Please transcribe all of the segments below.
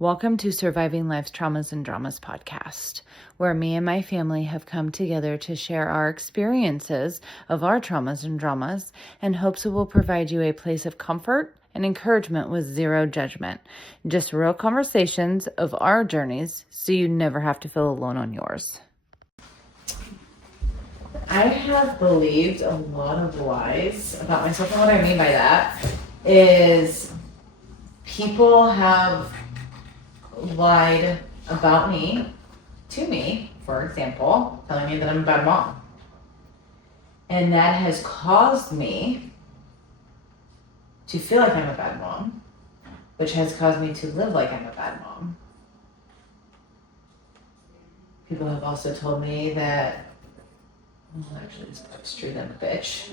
Welcome to Surviving Life's Traumas and Dramas podcast, where me and my family have come together to share our experiences of our traumas and dramas and hopes it will provide you a place of comfort and encouragement with zero judgment. Just real conversations of our journeys so you never have to feel alone on yours. I have believed a lot of lies about myself, and what I mean by that is people have lied about me, to me, for example, telling me that I'm a bad mom. And that has caused me to feel like I'm a bad mom, which has caused me to live like I'm a bad mom. People have also told me that, well, actually, this is true, I'm a bitch.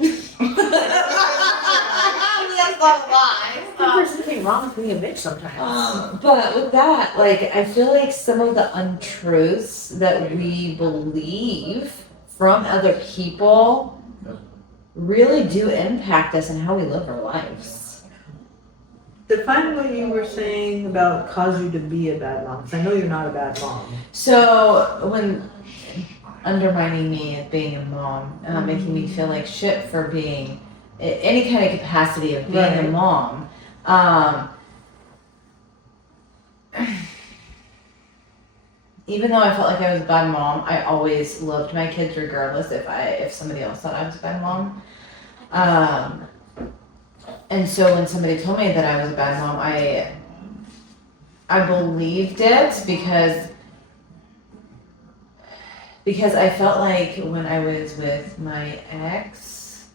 That's not a lie. There's nothing wrong with being a bitch sometimes. But with that, I feel like some of the untruths that we believe from other people really do impact us and how we live our lives. Define what you were saying about cause you to be a bad mom, because I know you're not a bad mom. So when undermining me as being a mom, making me feel like shit for being any kind of capacity of being a mom. Even though I felt like I was a bad mom, I always loved my kids regardless if somebody else thought I was a bad mom. And so when somebody told me that I was a bad mom, I believed it because I felt like when I was with my ex,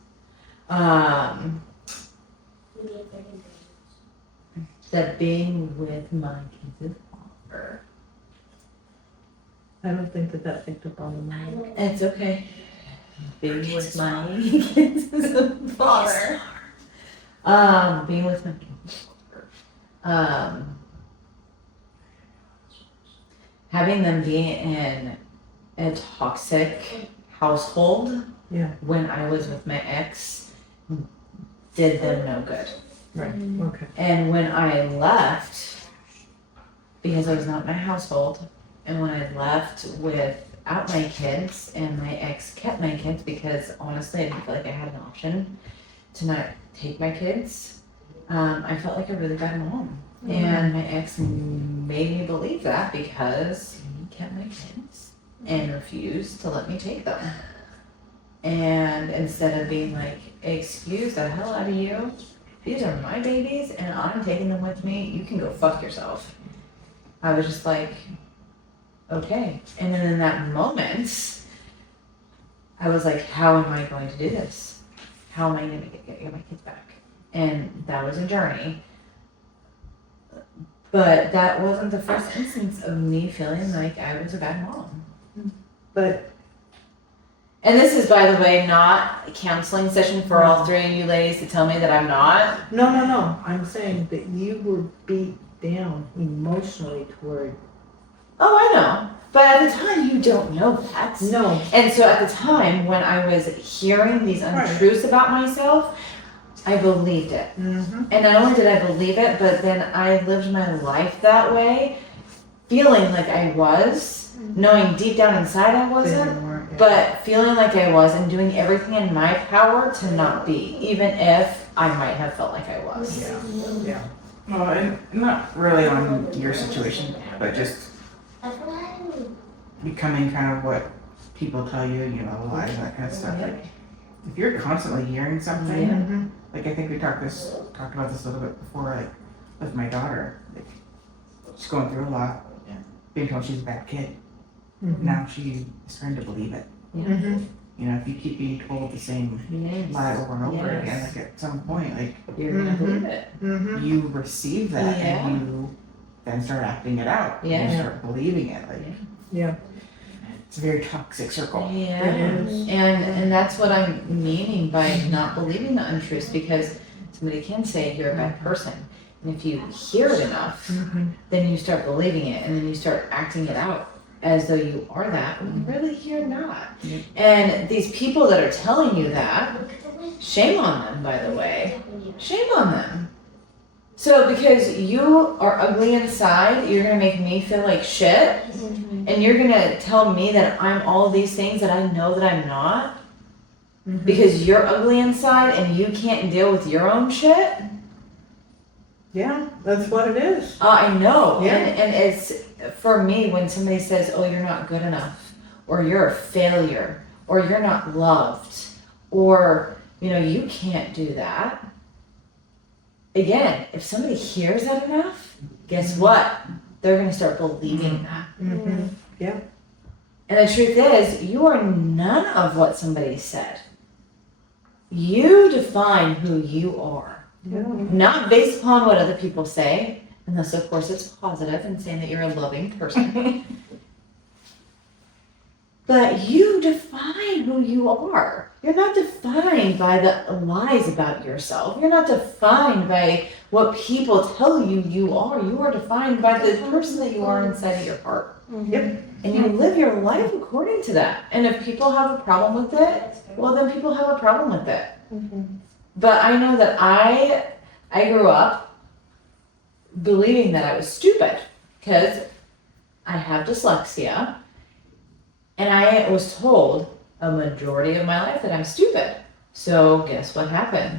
that being with my kids is harder. I don't think that picked up on the mic. It's okay. Being with my kids is a bother. Being with my kids. Having them be in a toxic household when I was with my ex did them no good. Right. Okay. And when I left, because I was not in my household, and when I left without my kids, and my ex kept my kids because honestly I didn't feel like I had an option to not take my kids, I felt like a really bad mom. Mm-hmm. And my ex made me believe that because he kept my kids and refused to let me take them. And instead of being like, excuse the hell out of you, these are my babies and I'm taking them with me, you can go fuck yourself. I was just like, okay. And then in that moment, I was like, how am I going to do this? How am I going to get my kids back? And that was a journey. But that wasn't the first instance of me feeling like I was a bad mom. And this is, by the way, not a counseling session for all three of you ladies to tell me that I'm not. No. I'm saying that you were beat down emotionally toward. Oh, I know. But at the time, you don't know that. No. And so at the time, when I was hearing these untruths about myself, I believed it. Mm-hmm. And not only did I believe it, but then I lived my life that way, feeling like I was, knowing deep down inside I wasn't, but feeling like I was and doing everything in my power to not be, even if I might have felt like I was. Yeah. Well, and not really on your situation, but just becoming kind of what people tell you, lies, that kind of stuff. Like, if you're constantly hearing something, like I think we talked about this a little bit before, like with my daughter, like she's going through a lot, being told she's a bad kid. Mm-hmm. Now she is starting to believe it. Mm-hmm. If you keep being told the same lie over and over again, like at some point, like you're gonna believe it. Mm-hmm. You receive that and you then start acting it out. Yeah. You start believing it. It's a very toxic circle. Yeah. And that's what I'm meaning by not believing the untruths, because somebody can say you're a bad person. And if you hear it enough, then you start believing it, and then you start acting it out as though you are that, when really you're not. And these people that are telling you that, shame on them, by the way. Shame on them. So because you are ugly inside, you're gonna make me feel like shit, and you're gonna tell me that I'm all these things that I know that I'm not, because you're ugly inside and you can't deal with your own shit. Yeah, that's what it is. I know, Yeah. and it's for me when somebody says, "Oh, you're not good enough," or "You're a failure," or "You're not loved," or you can't do that. Again, if somebody hears that enough, guess what? They're gonna start believing that. Mm-hmm. Yeah. And the truth is, you are none of what somebody said. You define who you are, Yeah. not based upon what other people say, unless of course it's positive and saying that you're a loving person. But you define who you are. You're not defined by the lies about yourself. You're not defined by what people tell you you are. You are defined by the person that you are inside of your heart. Yep. And you live your life according to that. And if people have a problem with it, well, then people have a problem with it. But I know that I grew up believing that I was stupid because I have dyslexia. And I was told a majority of my life that I'm stupid. So guess what happened?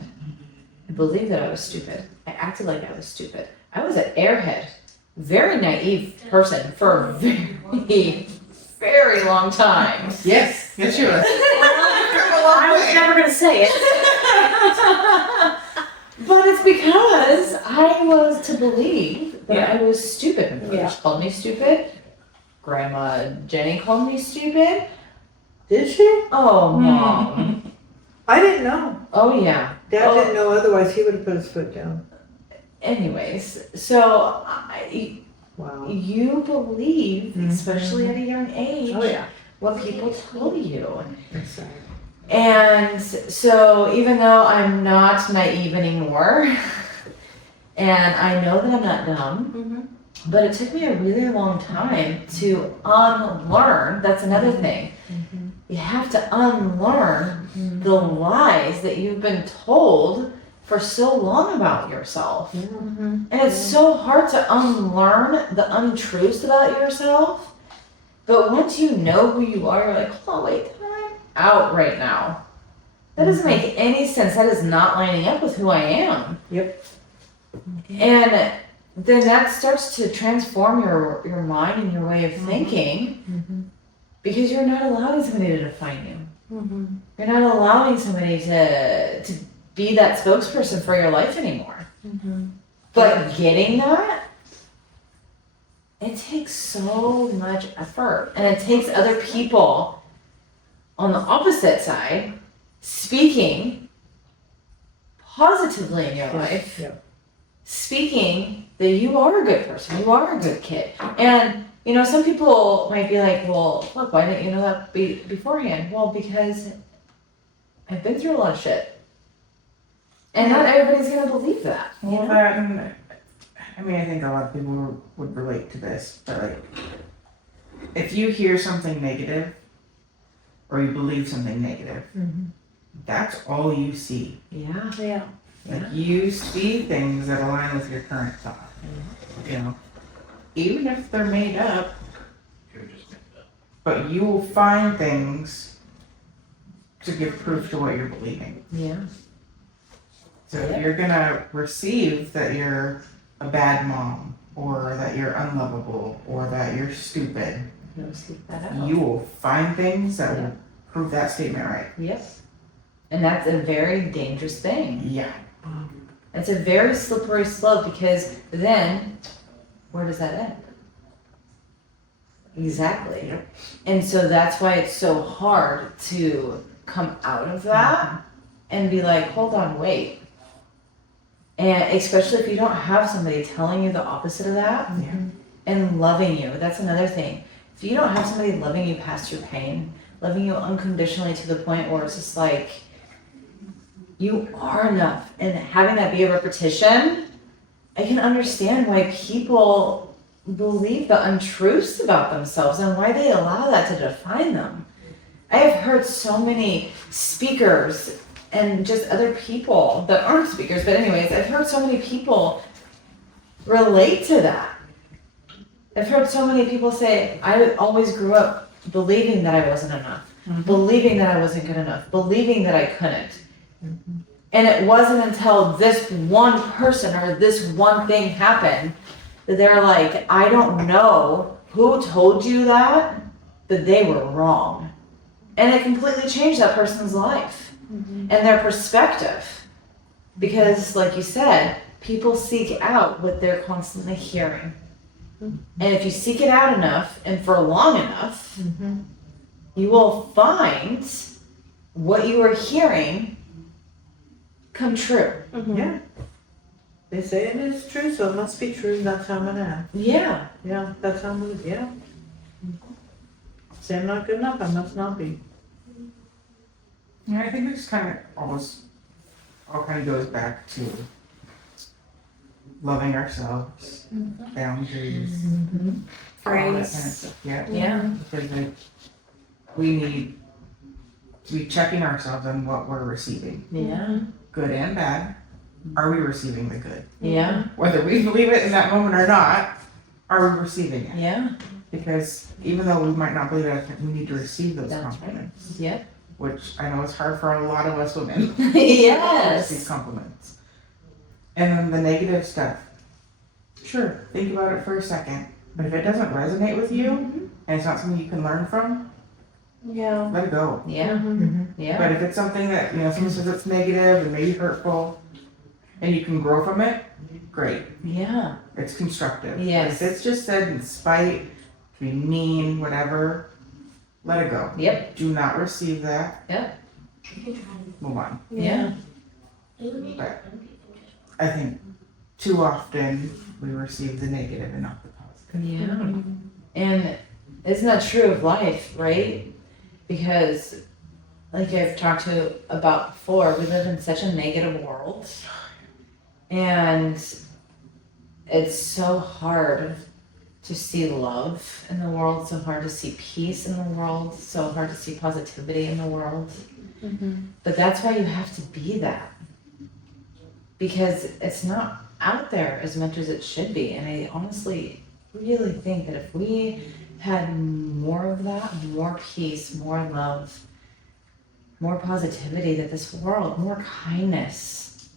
I believed that I was stupid. I acted like I was stupid. I was an airhead, very naive person for a very, very long time. Yes, yes, you were. I was never going to say it. But it's because I was to believe that I was stupid. My brothers called me stupid. Grandma Jenny called me stupid. Did she? Oh, Mom. I didn't know. Oh, yeah. Dad didn't know, otherwise he would have put his foot down. Anyways, so Wow. you believe, especially at a young age, Oh yeah. what people tell you. That's right. And so even though I'm not naive anymore, and I know that I'm not dumb, but it took me a really long time to unlearn. That's another thing. You have to unlearn the lies that you've been told for so long about yourself. And it's so hard to unlearn the untruths about yourself. But once you know who you are, you're like, oh, wait, time out right now. That doesn't make any sense. That is not lining up with who I am. Yep. And then that starts to transform your mind and your way of thinking, because you're not allowing somebody to define you. You're not allowing somebody to be that spokesperson for your life anymore. But getting that, it takes so much effort, and it takes other people on the opposite side speaking positively in your life. Yeah. Speaking that you are a good person, you are a good kid. And, some people might be like, well, look, why didn't you know that beforehand? Well, because I've been through a lot of shit. And not everybody's going to believe that. Well, that, and, I think a lot of people would relate to this, but like, if you hear something negative, or you believe something negative, that's all you see. Yeah. Yeah. Like, you see things that align with your current thought. Even if they're made up, but you will find things to give proof to what you're believing. Yeah. So if you're gonna receive that you're a bad mom, or that you're unlovable, or that you're stupid, you will find things that will prove that statement right. Yes. And that's a very dangerous thing. Yeah. It's a very slippery slope, because then where does that end? Exactly. And so that's why it's so hard to come out of that and be like, hold on, wait. And especially if you don't have somebody telling you the opposite of that and loving you. That's another thing. If you don't have somebody loving you past your pain, loving you unconditionally to the point where it's just like, you are enough, and having that be a repetition, I can understand why people believe the untruths about themselves and why they allow that to define them. I have heard so many speakers and just other people that aren't speakers, but anyways, I've heard so many people relate to that. I've heard so many people say, I always grew up believing that I wasn't enough, believing that I wasn't good enough, believing that I couldn't. And it wasn't until this one person or this one thing happened that they're like, I don't know who told you that, but they were wrong. And it completely changed that person's life and their perspective. Because, like you said, people seek out what they're constantly hearing. And if you seek it out enough and for long enough, you will find what you are hearing come true. Yeah. They say it is true, so it must be true. That's how I'm gonna act. Yeah. Yeah, that's how I'm gonna, yeah. Say I'm not good enough, I must not be. Yeah, I think this kind of almost all kind of goes back to loving ourselves, boundaries, all that kind of stuff. Yeah. Yeah. Because like, we need to be checking ourselves on what we're receiving, Yeah. good and bad. Are we receiving the good? Yeah. Whether we believe it in that moment or not, are we receiving it? Yeah. Because even though we might not believe it, we need to receive those That's compliments. Yep. Which I know is hard for a lot of us women. Yes. Receive compliments. And then the negative stuff. Sure, think about it for a second. But if it doesn't resonate with you and it's not something you can learn from, Yeah. let it go. Yeah. Yeah. But if it's something that, someone says it's negative and maybe hurtful and you can grow from it, great. Yeah. It's constructive. Yes. If it's just said in spite, to be mean, whatever, let it go. Yep. Do not receive that. Yep. Move on. Yeah. But I think too often we receive the negative and not the positive. Yeah. And isn't that true of life, right? Because, like I've talked to about before, we live in such a negative world. And it's so hard to see love in the world, so hard to see peace in the world, so hard to see positivity in the world. But that's why you have to be that. Because it's not out there as much as it should be. And I honestly really think that if we had more of that, more peace, more love, more positivity, that this world, more kindness,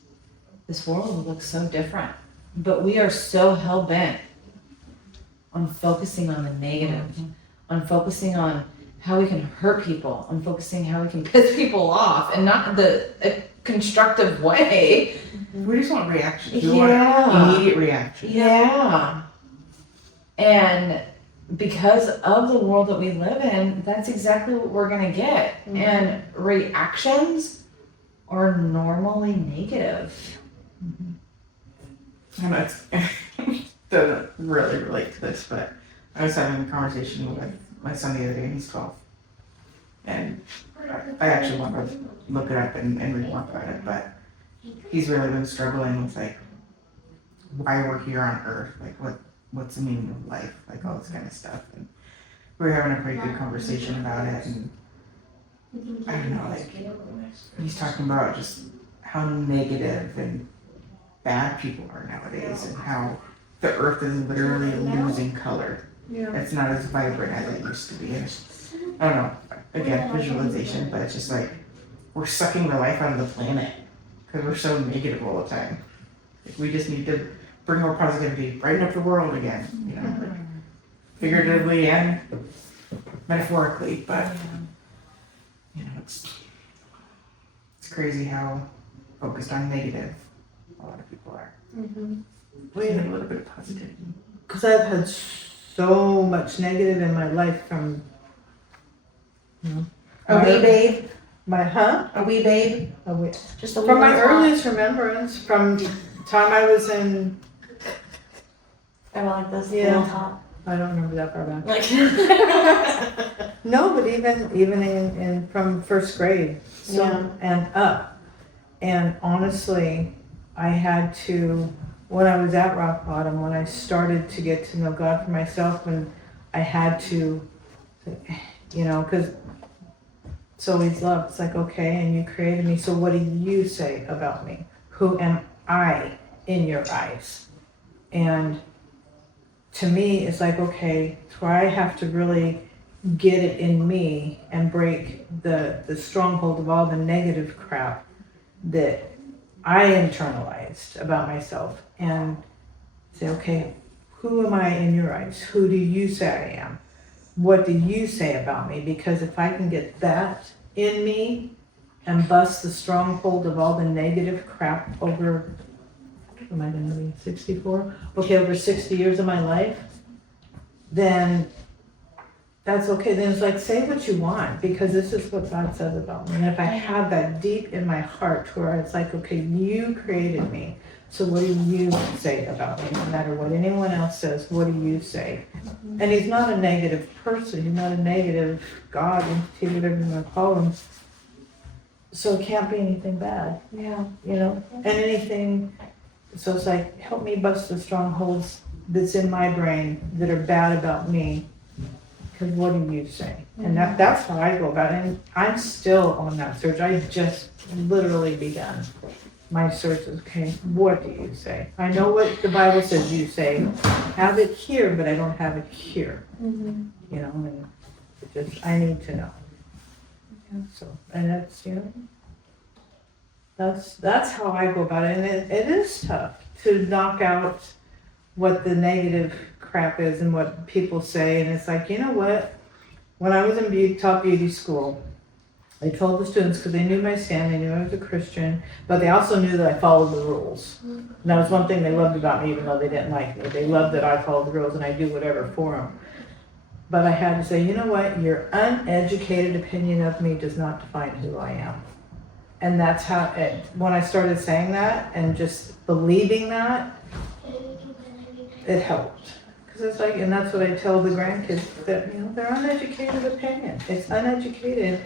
this world would look so different. But we are so hell-bent on focusing on the negative, on focusing on how we can hurt people, on focusing how we can piss people off, and not a constructive way. We just want reactions. We Yeah. want immediate reactions. Yeah. And because of the world that we live in, that's exactly what we're going to get. And reactions are normally negative. And that's doesn't really relate to this, but I was having a conversation with my son the other day, and he's 12. And I actually want to look it up and read more about it, but he's really been struggling with like why we're here on Earth, like what's the meaning of life, like all this kind of stuff. And we were having a pretty good conversation about it, and I don't know, like he's talking about just how negative and bad people are nowadays, and how the Earth is literally losing color. Yeah. It's not as vibrant as it used to be. And I don't know, again, visualization, but it's just like we're sucking the life out of the planet because we're so negative all the time. Like, we just need to bring more positivity, brighten up the world again, like figuratively and metaphorically. But it's crazy how focused on negative a lot of people are. We need a little bit of positivity. Because I've had so much negative in my life from, A wee babe, a a wee babe, wee- just a wee from my one. earliest remembrance, from time I was in, I went like this, Yeah. little top. I don't remember that far back. Like, No, but even in from first grade, so Yeah. and up, and honestly, I had to, when I was at rock bottom, when I started to get to know God for myself, and I had to, because it's always love. It's like, okay, and you created me, so what do you say about me? Who am I in your eyes? And to me, it's like, okay, so I have to really get it in me and break the stronghold of all the negative crap that I internalized about myself and say, okay, who am I in your eyes? Who do you say I am? What do you say about me? Because if I can get that in me and bust the stronghold of all the negative crap over, am I gonna be 64? Okay, over 60 years of my life, then that's okay. Then it's like, say what you want, because this is what God says about me. And if I have that deep in my heart where it's like, okay, you created me, so what do you say about me? No matter what anyone else says, what do you say? And he's not a negative person. He's not a negative God, entity, whatever you want to call him. So it can't be anything bad, Yeah. you know? And anything, so it's like, help me bust the strongholds that's in my brain that are bad about me. Because what do you say? And that's how I go about it. And I'm still on that search. I just literally begun my search. Is, okay, what do you say? I know what the Bible says you say. Have it here, but I don't have it here. Mm-hmm. You know, and it just, I need to know. So, and that's, you know, that's how I go about it. And it is tough to knock out what the negative crap is and what people say. And it's like, you know what? When I was in top beauty school, I told the students, because they knew my stand, they knew I was a Christian, but they also knew that I followed the rules. And that was one thing they loved about me, even though they didn't like me. They loved that I followed the rules and I do whatever for them. But I had to say, you know what? Your uneducated opinion of me does not define who I am. And that's how, when I started saying that and just believing that, it helped. Because it's like, and that's what I tell the grandkids, that, you know, they're uneducated opinion. It's uneducated.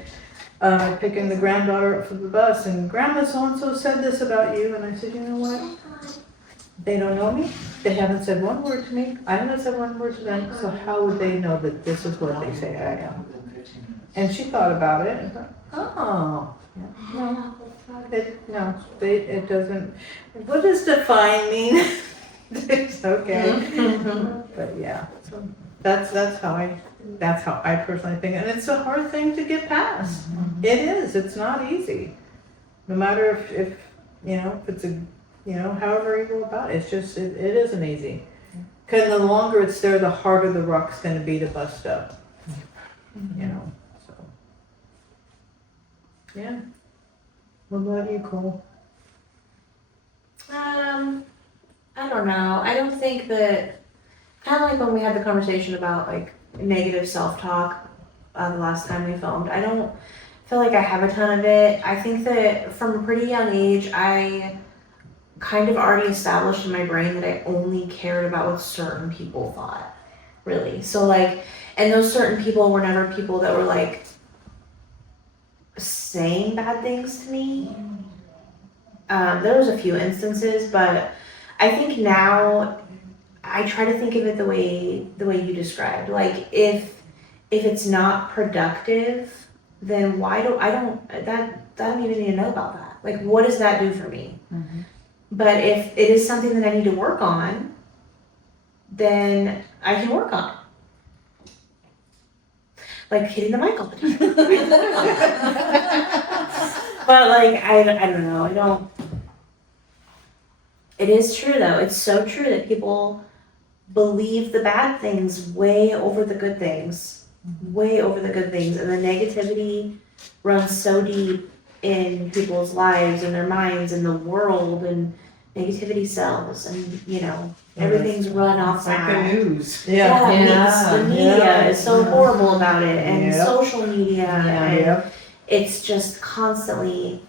Picking the granddaughter up for the bus, and Grandma so-and-so said this about you, and I said, you know what? They don't know me. They haven't said one word to me. I haven't said one word to them, so how would they know that this is what they say I am? And she thought about it and thought, oh, it doesn't. What does define mean? It's okay. But yeah, so that's how I personally think, and it's a hard thing to get past. It is. It's not easy. No matter if you know, if it's a, you know, however you go about it, it's just it isn't easy. Because the longer it's there, the harder the rock's going to be to bust up. You know. So yeah. What about you, Cole? I don't know. I don't think that, kind of like when we had the conversation about like negative self-talk the last time we filmed, I don't feel like I have a ton of it. I think that from a pretty young age, I kind of already established in my brain that I only cared about what certain people thought, really. So like, and those certain people were never people that were like saying bad things to me. There was a few instances, but I think now I try to think of it the way you described. Like if it's not productive, then I don't even need to know about that. Like what does that do for me? Mm-hmm. But if it is something that I need to work on, then I can work on it. Like hitting the mic all the time. But like I don't know. It is true though. It's so true that people believe the bad things way over the good things. Way over the good things. And the negativity runs so deep in people's lives and their minds and the world, and negativity sells, and you know, everything's run off It's like that. the news. The media is so horrible about it, and Yep. social media, and Yep. it's just constantly,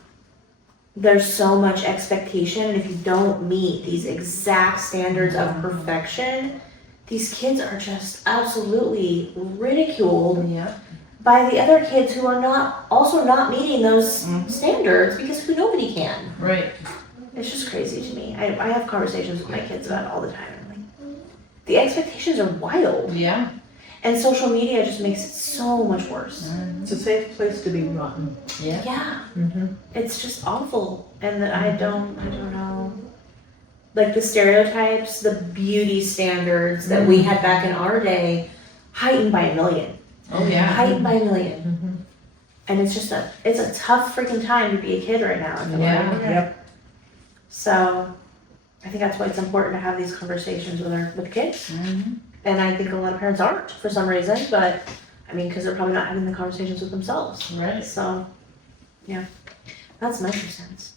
there's so much expectation, and if you don't meet these exact standards of perfection, these kids are just absolutely ridiculed Yeah. by the other kids who are not meeting those standards, because nobody can. Right. It's just crazy to me. I have conversations with my kids about it all the time. Like, the expectations are wild. Yeah. And social media just makes it so much worse. It's a safe place to be rotten. Yeah. Yeah. Mm-hmm. It's just awful. And that I don't know. like the stereotypes, the beauty standards that we had back in our day, heightened by 1,000,000. Oh, yeah. Heightened by 1,000,000. Mhm. And it's just it's a tough freaking time to be a kid right now. I feel Yeah. like. Yep. So I think that's why it's important to have these conversations with kids. Mhm. And I think a lot of parents aren't for some reason, but I mean, because they're probably not having the conversations with themselves. Right. So, yeah, that's my 2 cents.